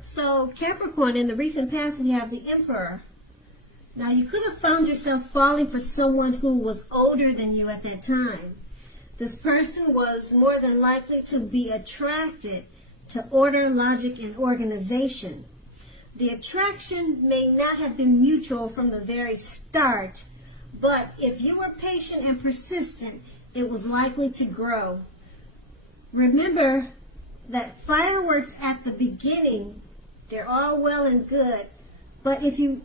So Capricorn, in the recent past, we have the Emperor. Now, you could have found yourself falling for someone who was older than you at that time. This person was more than likely to be attracted to order, logic, and organization. The attraction may not have been mutual from the very start, but if you were patient and persistent, it was likely to grow. Remember that fireworks at the beginning, they're all well and good, but if you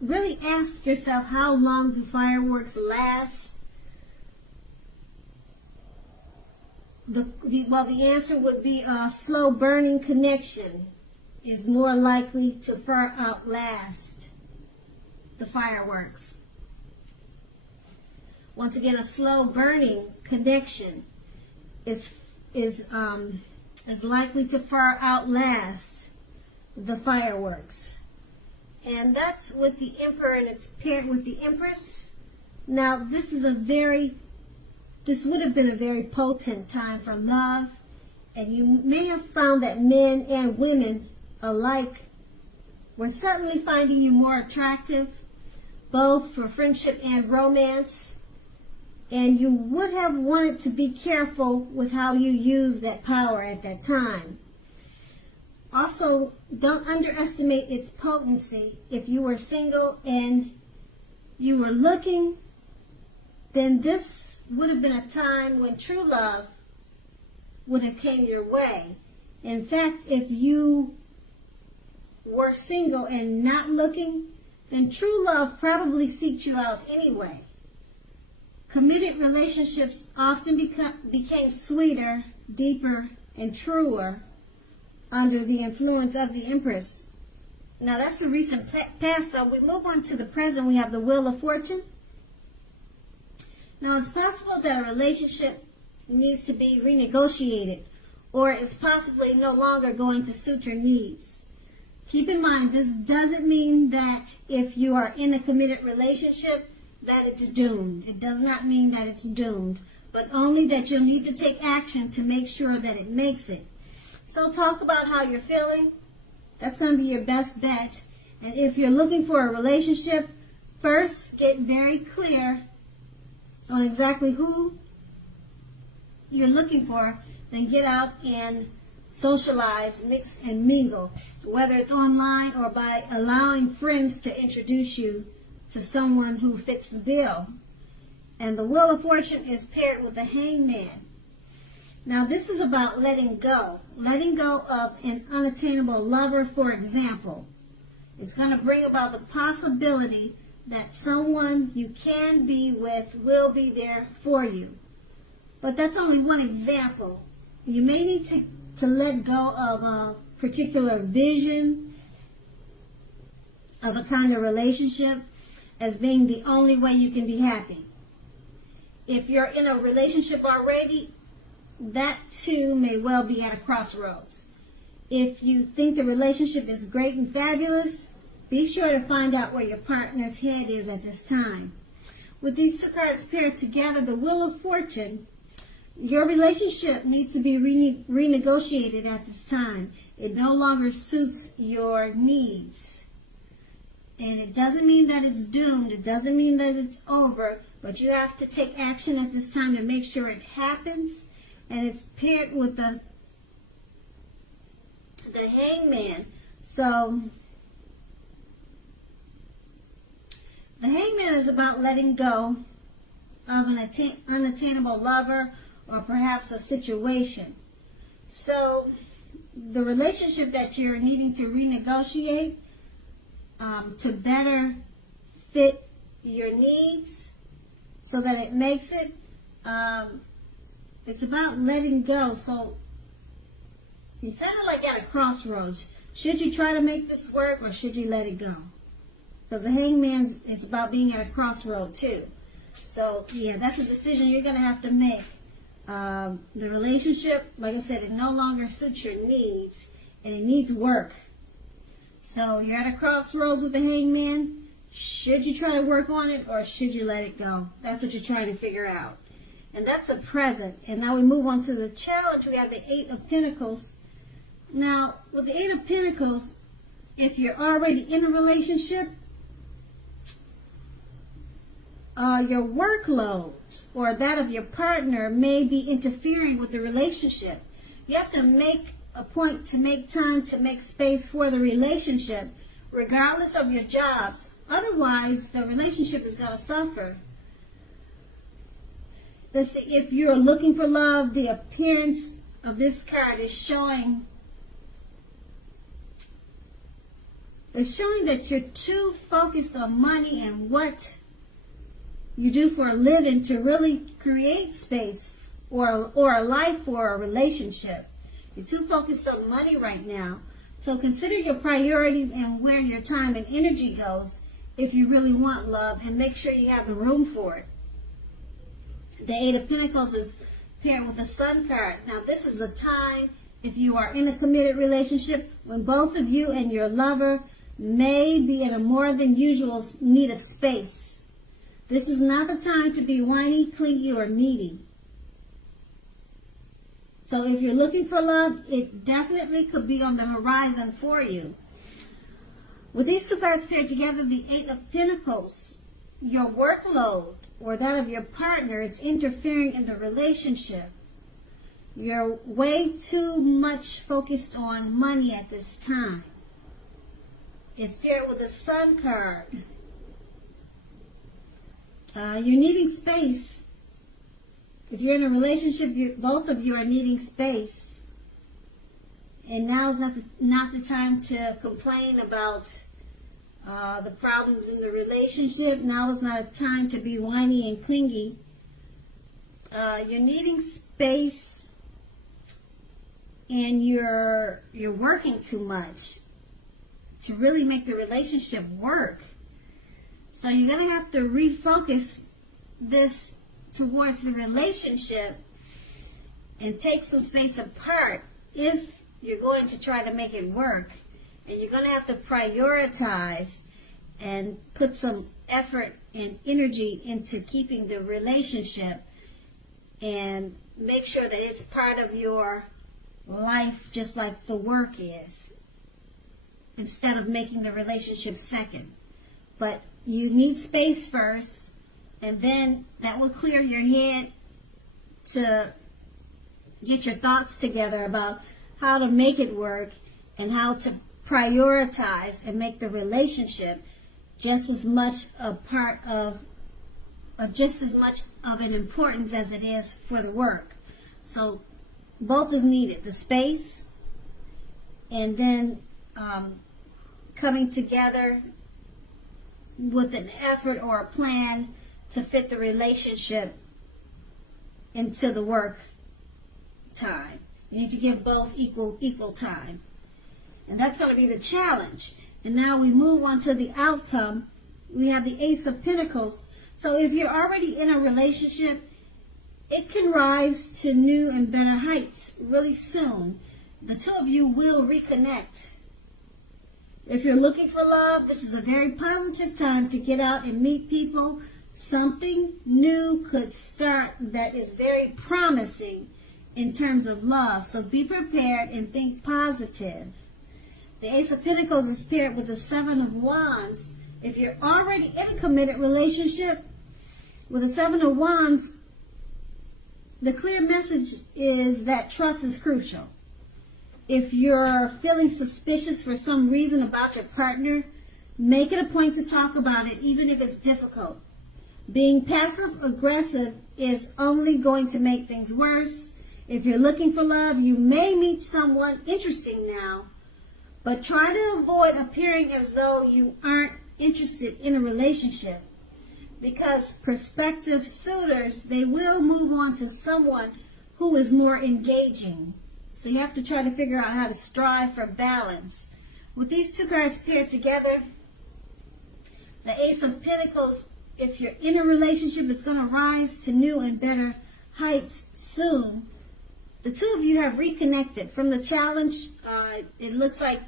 really ask yourself, how long do fireworks last? The answer would be a slow burning connection is more likely to far outlast the fireworks. Once again, a slow burning connection is likely to far outlast the fireworks. And that's with the Emperor, and it's paired with the Empress. Now, this would have been a very potent time for love, and you may have found that men and women alike were suddenly finding you more attractive, both for friendship and romance, and you would have wanted to be careful with how you use that power at that time. Also, don't underestimate its potency. If you were single and you were looking, then this would have been a time when true love would have came your way. In fact, if you were single and not looking, then true love probably seeks you out anyway. Committed relationships often became sweeter, deeper, and truer under the influence of the Empress. Now, that's the recent past. So we move on to the present. We have the Wheel of Fortune. Now, it's possible that a relationship needs to be renegotiated, or is possibly no longer going to suit your needs. Keep in mind, this doesn't mean that if you are in a committed relationship that it's doomed. It does not mean that it's doomed, but only that you'll need to take action to make sure that it makes it. So talk about how you're feeling. That's going to be your best bet. And if you're looking for a relationship, first get very clear on exactly who you're looking for, then get out and socialize, mix and mingle, whether it's online or by allowing friends to introduce you to someone who fits the bill. And the Wheel of Fortune is paired with the Hangman. Now, this is about letting go of an unattainable lover, for example. It's going to bring about the possibility that someone you can be with will be there for you. But that's only one example. You may need to let go of a particular vision of a kind of relationship as being the only way you can be happy. If you're in a relationship already, that too may well be at a crossroads. If you think the relationship is great and fabulous, be sure to find out where your partner's head is at this time. With these two cards paired together, the Wheel of Fortune, your relationship needs to be renegotiated at this time. It no longer suits your needs. And it doesn't mean that it's doomed. It doesn't mean that it's over. But you have to take action at this time to make sure it happens. And it's paired with the Hangman. So the Hangman is about letting go of an unattainable lover or perhaps a situation. So the relationship that you're needing to renegotiate to better fit your needs so that it makes it, it's about letting go. So you're kind of like at a crossroads. Should you try to make this work or should you let it go? Because the Hangman, it's about being at a crossroad too. So yeah, that's a decision you're going to have to make. The relationship, like I said, it no longer suits your needs and it needs work. So you're at a crossroads with the Hangman. Should you try to work on it or should you let it go? That's what you're trying to figure out. And that's a present. And now we move on to the challenge. We have the 8 of Pentacles. Now, with the Eight of Pentacles, if you're already in a relationship, your workload or that of your partner may be interfering with the relationship. You have to make a point to make time to make space for the relationship, regardless of your jobs. Otherwise, the relationship is going to suffer. Let's see, if you're looking for love, the appearance of this card is showing that you're too focused on money and what you do for a living to really create space or a life for a relationship. You're too focused on money right now. So consider your priorities and where your time and energy goes if you really want love, and make sure you have the room for it. The Eight of Pentacles is paired with the Sun card. Now this is a time, if you are in a committed relationship, when both of you and your lover may be in a more than usual need of space. This is not the time to be whiny, clingy, or needy. So if you're looking for love, it definitely could be on the horizon for you. With these two cards paired together, the Eight of Pentacles, your workload or that of your partner, it's interfering in the relationship. You're way too much focused on money at this time. It's paired with the Sun card. You're needing space. If you're in a relationship, both of you are needing space. And now's not the time to complain about the problems in the relationship. Now is not a time to be whiny and clingy. You're needing space, and you're working too much to really make the relationship work. So you're going to have to refocus this towards the relationship and take some space apart if you're going to try to make it work. And you're going to have to prioritize and put some effort and energy into keeping the relationship and make sure that it's part of your life just like the work is, instead of making the relationship second. But you need space first, and then that will clear your head to get your thoughts together about how to make it work and how to prioritize and make the relationship just as much a part of just as much of an importance as it is for the work. So both is needed, the space and then coming together with an effort or a plan to fit the relationship into the work time. You need to give both equal time. And that's going to be the challenge. And now we move on to the outcome. We have the Ace of Pentacles. So if you're already in a relationship, it can rise to new and better heights really soon. The two of you will reconnect. If you're looking for love, this is a very positive time to get out and meet people. Something new could start that is very promising in terms of love. So be prepared and think positive. The Ace of Pentacles is paired with the Seven of Wands. If you're already in a committed relationship, with the Seven of Wands, the clear message is that trust is crucial. If you're feeling suspicious for some reason about your partner, make it a point to talk about it, even if it's difficult. Being passive-aggressive is only going to make things worse. If you're looking for love, you may meet someone interesting now, but try to avoid appearing as though you aren't interested in a relationship, because prospective suitors, they will move on to someone who is more engaging. So you have to try to figure out how to strive for balance. With these two cards paired together, the Ace of Pentacles, if you're in a relationship, it's going to rise to new and better heights soon. The two of you have reconnected from the challenge. It looks like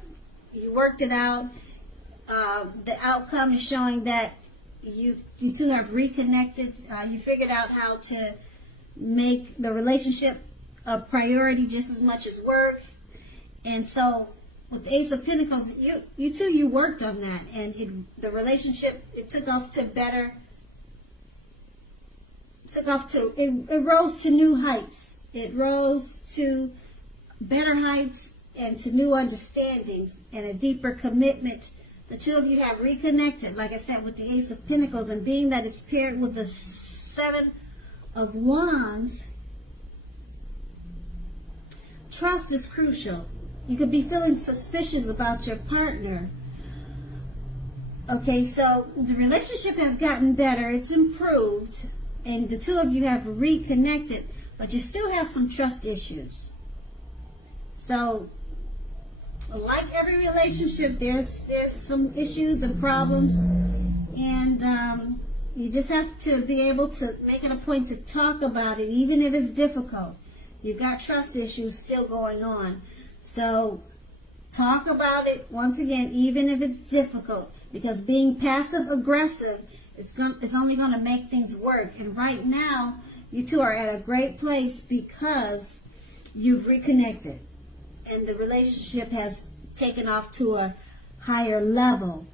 you worked it out. The outcome is showing that you two have reconnected. You figured out how to make the relationship a priority just as much as work. And so with the Ace of Pentacles, you worked on that, and the relationship, it took off to better. It rose to new heights. It rose to better heights and to new understandings and a deeper commitment. The two of you have reconnected, like I said, with the Ace of Pentacles, and being that it's paired with the Seven of Wands, trust is crucial. You could be feeling suspicious about your partner. Okay, so the relationship has gotten better. It's improved. And the two of you have reconnected. But you still have some trust issues. So, like every relationship, there's some issues and problems. And you just have to be able to make it a point to talk about it, even if it's difficult. You've got trust issues still going on. So talk about it once again, even if it's difficult, because being passive aggressive, it's only going to make things work. And right now, you two are at a great place because you've reconnected, and the relationship has taken off to a higher level,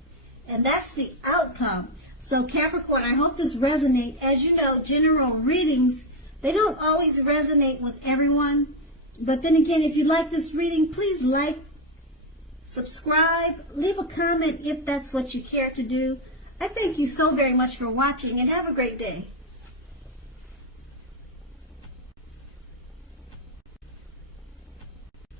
and that's the outcome. So Capricorn, I hope this resonates. As you know, general readings, they don't always resonate with everyone. But then again, if you like this reading, please like, subscribe, leave a comment if that's what you care to do. I thank you so very much for watching, and have a great day.